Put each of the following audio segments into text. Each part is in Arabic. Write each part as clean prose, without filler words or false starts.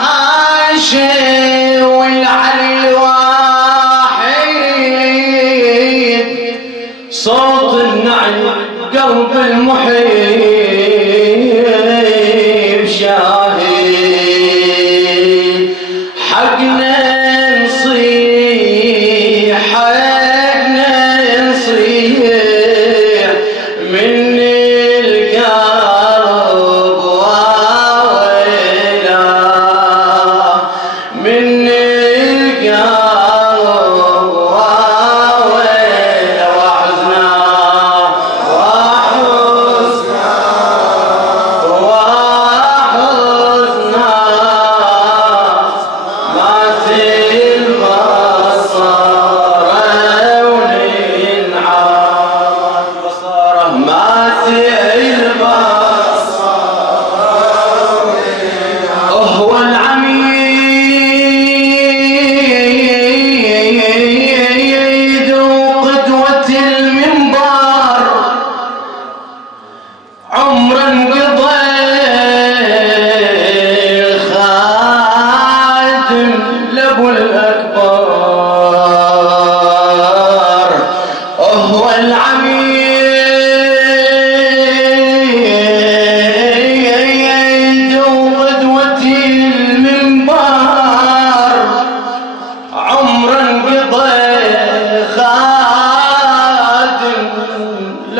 حاشي والعلي الواحد صوت النعل قلب المحيب شاهد حقنا نصيح حقنا نصيح من القلب وويلا من القلب وويلا وحزنا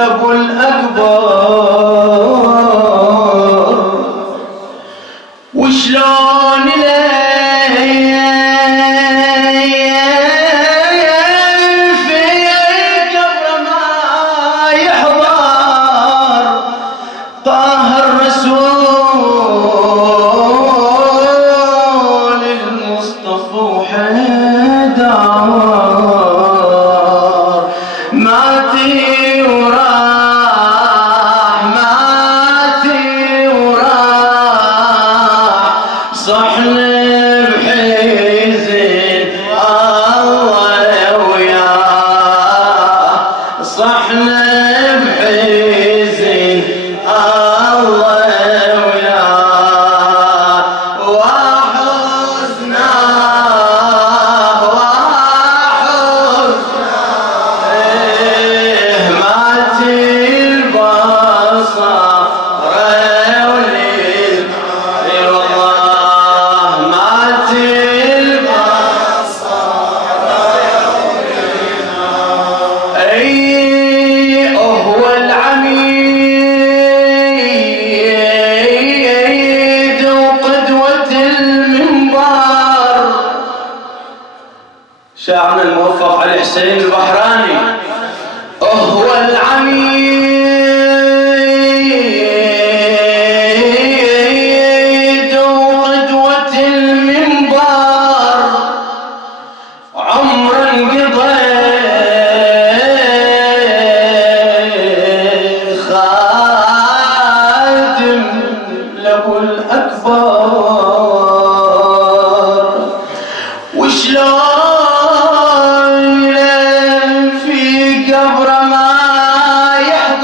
الأب الأكبر وشلون في قبل ما يحضر طه الرسول المصطفى وحيدر ماتي صحنا بحزن الله وياه صحنا بحزن الله وياه وحزنا مات البصر شاعرنا الموفق علي حسين البحراني هو العميد وقدوة المنبر عمر انقضى خادم لابو الأكبر وشلون قبر ما يحضر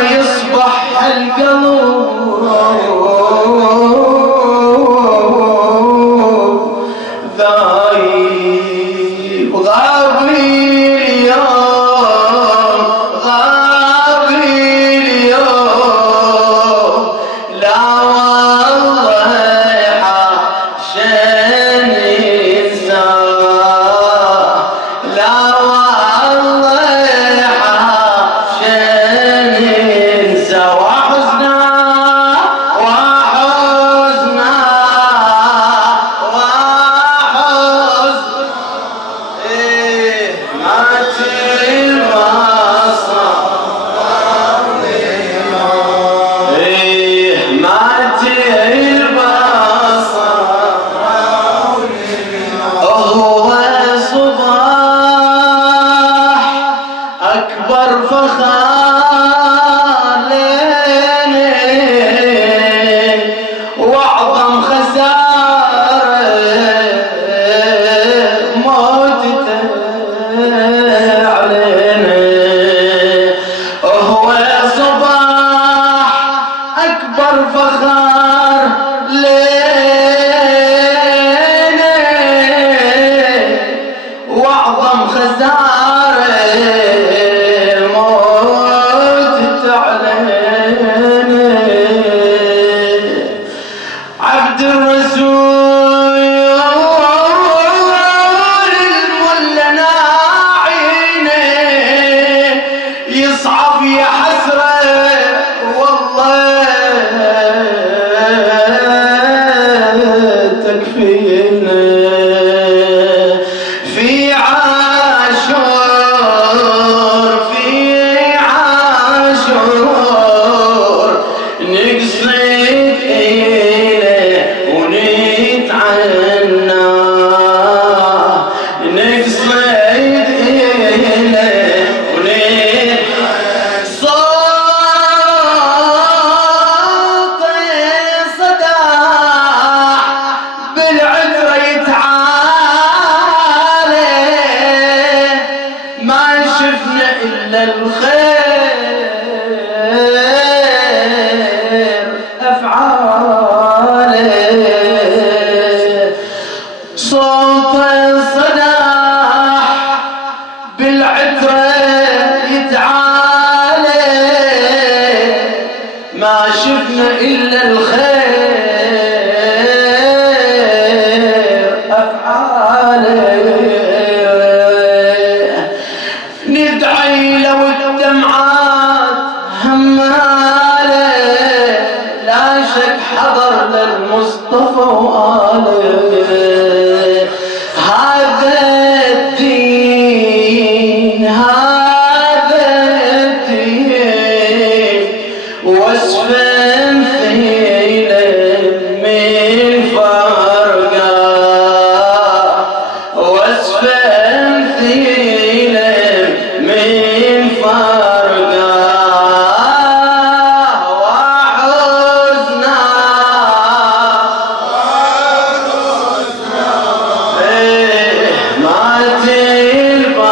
يصبح القلب ذايب غابي اليوم غابي اليوم لا والله حاشن ينساه لا والله حاشن ينسى وحزنا وحزن إيه ما تري المصاب إيه ما تري المصاب هو صباح أكبر فخار لنا وأعظم خسارة موتته علينا هو صباح أكبر فخار لنا وأعظم خسارة موتت علينا عبد الرسول الملا ناعينه يصعب يا حسرة والله تكفينا في عاشور في عاشور نقصد إليه ونتعنى نقصد إليه ونتعنى صوت صداح بالعذر يتعالى ما شفنا إلا الخير أفعاله صوت صداح بالعذر يتعالى ما شفنا إلا الخير أفعاله ندعي لو الدمعات هماله لا شك حضر للمصطفى وآله هذا الدين هذا الدين وصفا ثقيلا من فرقه وصفا ثقيلا من فرقه وحزنا ما تلبصر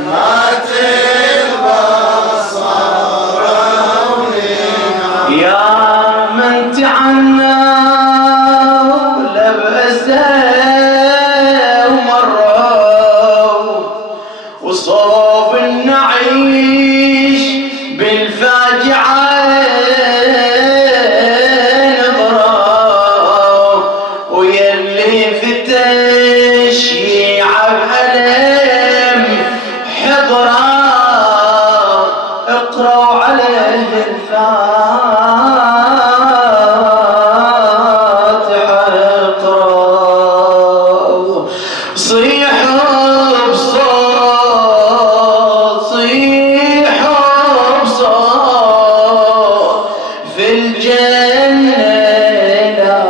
ما تلبصر يا من تعنى لبسه ومروا وصوب النعيش بالفاجعة نظروا ويلي فتش يعب ألم حضرا اقرأوا عليه الفاتحة اقرأوا صيحوا بصوت صيحوا بصوت في الجنة لا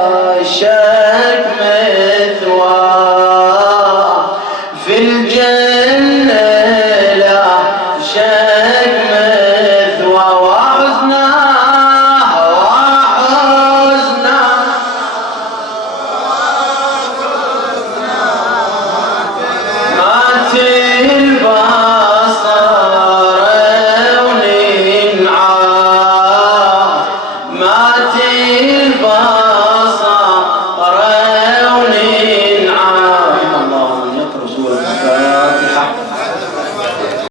شك مثوى في الجنة لا شك مثوى وحزنا ما الباب